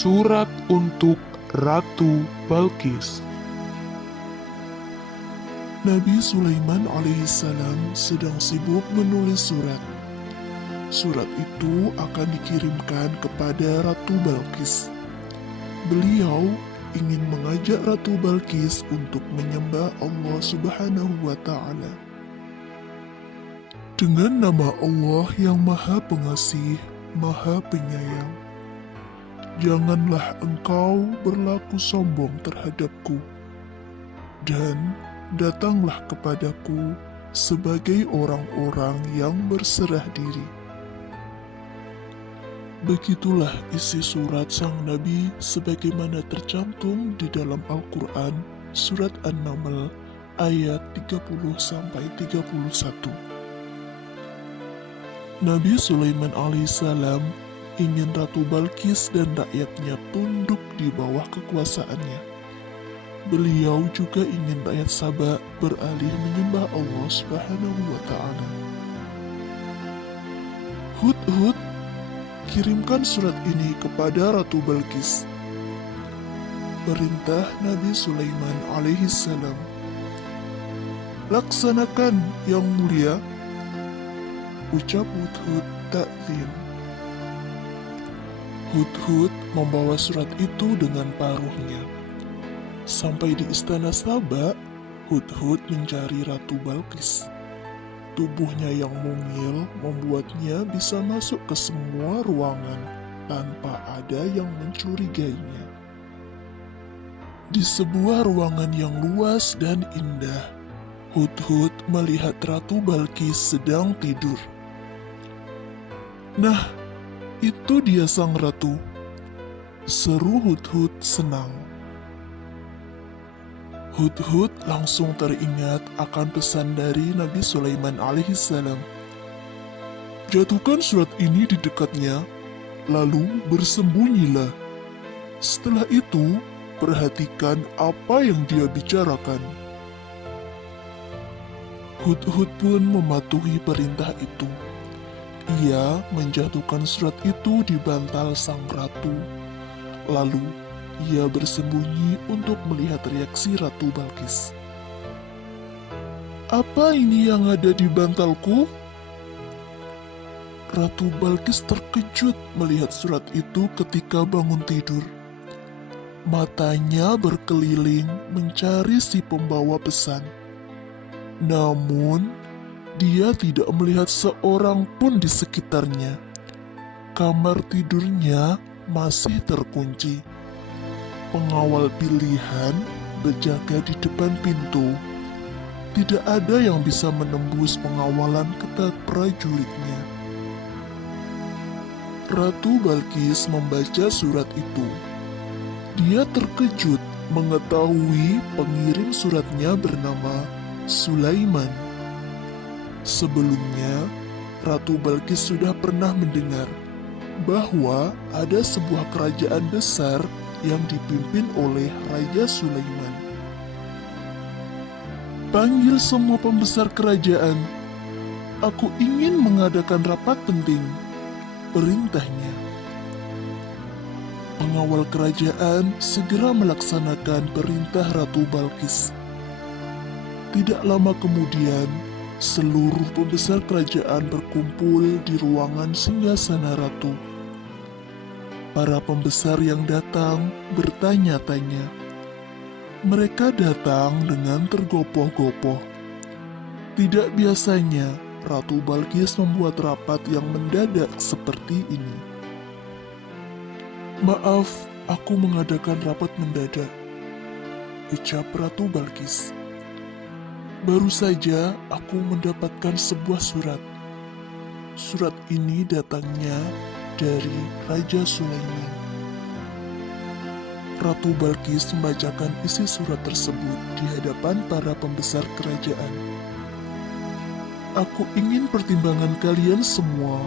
Surat untuk Ratu Balkis. Nabi Sulaiman alaihissalam sedang sibuk menulis surat. Surat itu akan dikirimkan kepada Ratu Balkis. Beliau ingin mengajak Ratu Balkis untuk menyembah Allah Subhanahu wa Ta'ala. Dengan nama Allah yang Maha Pengasih, Maha Penyayang, janganlah engkau berlaku sombong terhadapku, dan datanglah kepadaku sebagai orang-orang yang berserah diri. Begitulah isi surat sang Nabi sebagaimana tercantum di dalam Al-Quran surat An-Naml ayat 30-31. Nabi Sulaiman alaihissalam ingin Ratu Balkis dan rakyatnya tunduk di bawah kekuasaannya. Beliau juga ingin rakyat Saba beralih menyembah Allah Subhanahu wa Ta'ala. Hud, kirimkan surat ini kepada Ratu Balkis. Perintah Nabi Sulaiman alaihissalam. Laksanakan yang mulia, ucap Hud takzim. Hud membawa surat itu dengan paruhnya. Sampai di istana Saba, Hud mencari Ratu Balkis. Tubuhnya yang mungil membuatnya bisa masuk ke semua ruangan tanpa ada yang mencurigainya. Di sebuah ruangan yang luas dan indah, Hud melihat Ratu Balkis sedang tidur. Nah, itu dia sang ratu, seru Hud senang. Hud langsung teringat akan pesan dari Nabi Sulaiman alaihissalam. Jatuhkan surat ini di dekatnya, lalu bersembunyilah. Setelah itu, perhatikan apa yang dia bicarakan. Hud pun mematuhi perintah itu. Ia menjatuhkan surat itu di bantal sang ratu. Lalu, ia bersembunyi untuk melihat reaksi Ratu Balkis. Apa ini yang ada di bantalku? Ratu Balkis terkejut melihat surat itu ketika bangun tidur. Matanya berkeliling mencari si pembawa pesan. Namun, dia tidak melihat seorang pun di sekitarnya. Kamar tidurnya masih terkunci. Pengawal pilihan berjaga di depan pintu. Tidak ada yang bisa menembus pengawalan ketat prajuritnya. Ratu Balkis membaca surat itu. Dia terkejut mengetahui pengirim suratnya bernama Sulaiman. Sebelumnya, Ratu Balkis sudah pernah mendengar bahwa ada sebuah kerajaan besar yang dipimpin oleh Raja Sulaiman. Panggil semua pembesar kerajaan. Aku ingin mengadakan rapat penting, perintahnya. Pengawal kerajaan segera melaksanakan perintah Ratu Balkis. Tidak lama kemudian, seluruh pembesar kerajaan berkumpul di ruangan singgasana ratu. Para pembesar yang datang bertanya-tanya. Mereka datang dengan tergopoh-gopoh. Tidak biasanya Ratu Balkis membuat rapat yang mendadak seperti ini. Maaf, aku mengadakan rapat mendadak, ucap Ratu Balkis. Baru saja aku mendapatkan sebuah surat. Surat ini datangnya dari Raja Sulaiman. Ratu Balkis membacakan isi surat tersebut di hadapan para pembesar kerajaan. Aku ingin pertimbangan kalian semua.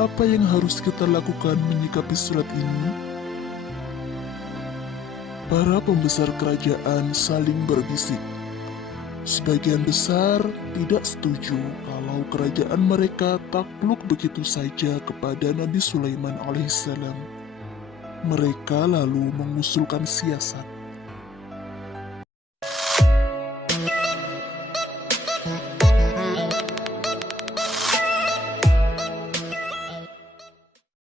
Apa yang harus kita lakukan menyikapi surat ini? Para pembesar kerajaan saling berbisik. Sebagian besar tidak setuju kalau kerajaan mereka takluk begitu saja kepada Nabi Sulaiman alaihissalam. Mereka lalu mengusulkan siasat.